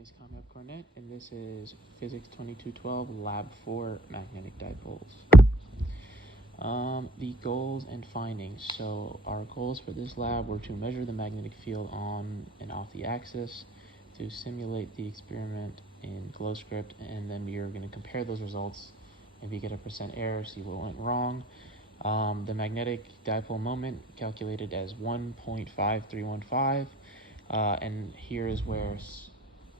is Kamyab Cornet, and this is Physics 2212, Lab 4, Magnetic Dipoles. The goals and findings. So our goals for this lab were to measure the magnetic field on and off the axis, to simulate the experiment in GlowScript, and then we are going to compare those results. If you get a percent error, see what went wrong. The magnetic dipole moment calculated as 1.5315, and here is where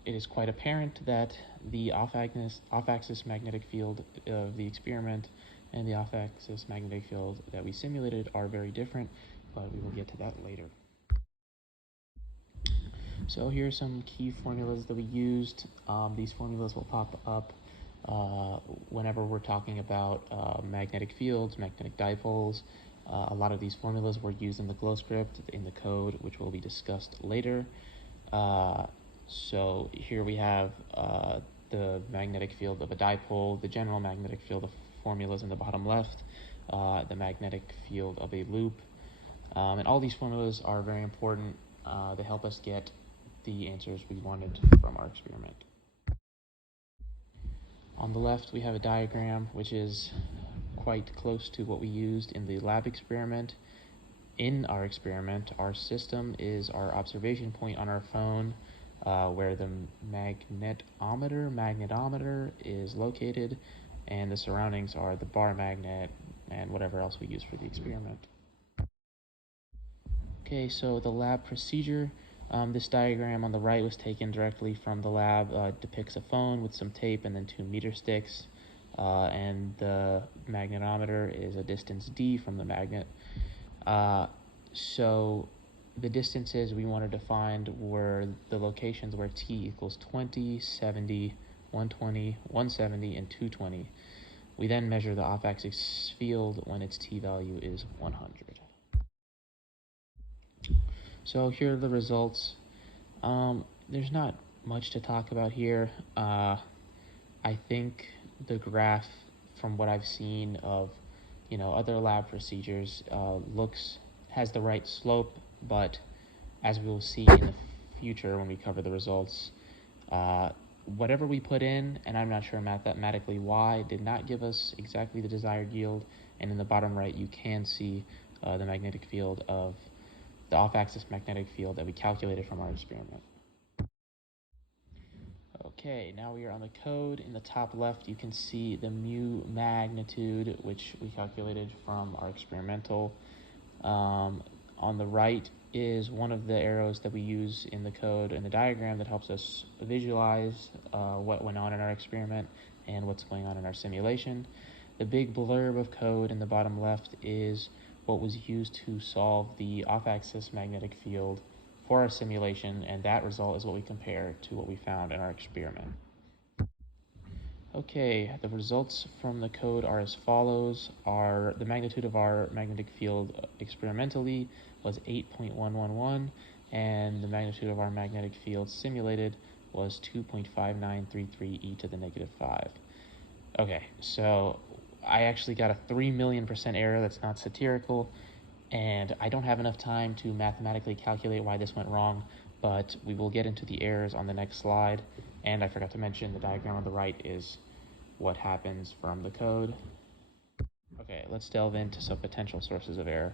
it is quite apparent that the off-axis magnetic field of the experiment and the off-axis magnetic field that we simulated are very different, but we will get to that later. So here are some key formulas that we used. These formulas will pop up whenever we're talking about magnetic fields, magnetic dipoles. A lot of these formulas were used in the GlowScript, in the code, which will be discussed later. So here we have the magnetic field of a dipole, the general magnetic field of formulas in the bottom left, the magnetic field of a loop, and all these formulas are very important. They help us get the answers we wanted from our experiment. On the left, we have a diagram which is quite close to what we used in the lab experiment. In our experiment, our system is our observation point on our phone, where the magnetometer is located, and the surroundings are the bar magnet and whatever else we use for the experiment. Okay, so the lab procedure. This diagram on the right was taken directly from the lab. Depicts a phone with some tape and then 2 meter sticks, and the magnetometer is a distance d from the magnet. So the distances we wanted to find were the locations where t equals 20, 70, 120, 170, and 220. We then measure the off-axis field when its t value is 100. So here are the results. There's not much to talk about here. I think the graph, from what I've seen of other lab procedures, has the right slope, but as we will see in the future when we cover the results, whatever we put in, and I'm not sure mathematically why, did not give us exactly the desired yield. And in the bottom right, you can see the magnetic field of the off-axis magnetic field that we calculated from our experiment. Okay, now we are on the code. In the top left, you can see the mu magnitude, which we calculated from our experimental. On the right is one of the arrows that we use in the code and the diagram that helps us visualize what went on in our experiment and what's going on in our simulation. The big blurb of code in the bottom left is what was used to solve the off-axis magnetic field for our simulation, and that result is what we compare to what we found in our experiment. Okay, the results from the code are as follows. The magnitude of our magnetic field experimentally was 8.111, and the magnitude of our magnetic field simulated was 2.5933 e to the negative 5. Okay, so I actually got a 3,000,000% error. That's not satirical, and I don't have enough time to mathematically calculate why this went wrong, but we will get into the errors on the next slide. And I forgot to mention, the diagram on the right is what happens from the code. Okay, let's delve into some potential sources of error.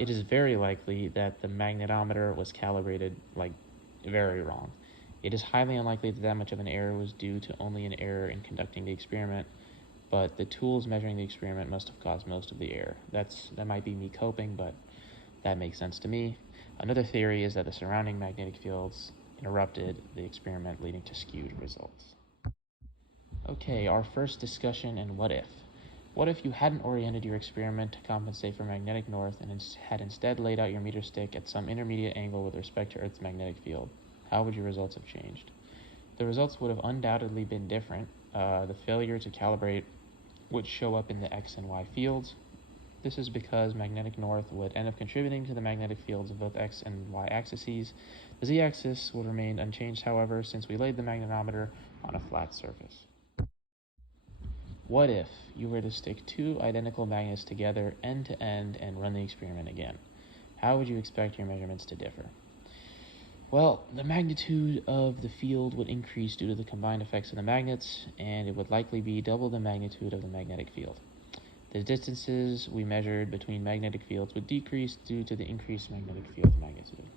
It is very likely that the magnetometer was calibrated very wrong. It is highly unlikely that much of an error was due to only an error in conducting the experiment, but the tools measuring the experiment must have caused most of the error. That might be me coping, but that makes sense to me. Another theory is that the surrounding magnetic fields interrupted the experiment, leading to skewed results. Okay, our first discussion and what if. What if you hadn't oriented your experiment to compensate for magnetic north and had instead laid out your meter stick at some intermediate angle with respect to Earth's magnetic field? How would your results have changed? The results would have undoubtedly been different. The failure to calibrate would show up in the X and Y fields. This is because magnetic north would end up contributing to the magnetic fields of both X and Y axes. The Z axis would remain unchanged, however, since we laid the magnetometer on a flat surface. What if you were to stick 2 identical magnets together end to end and run the experiment again? How would you expect your measurements to differ? Well, the magnitude of the field would increase due to the combined effects of the magnets, and it would likely be double the magnitude of the magnetic field. The distances we measured between magnetic fields would decrease due to the increased magnetic field magnitude.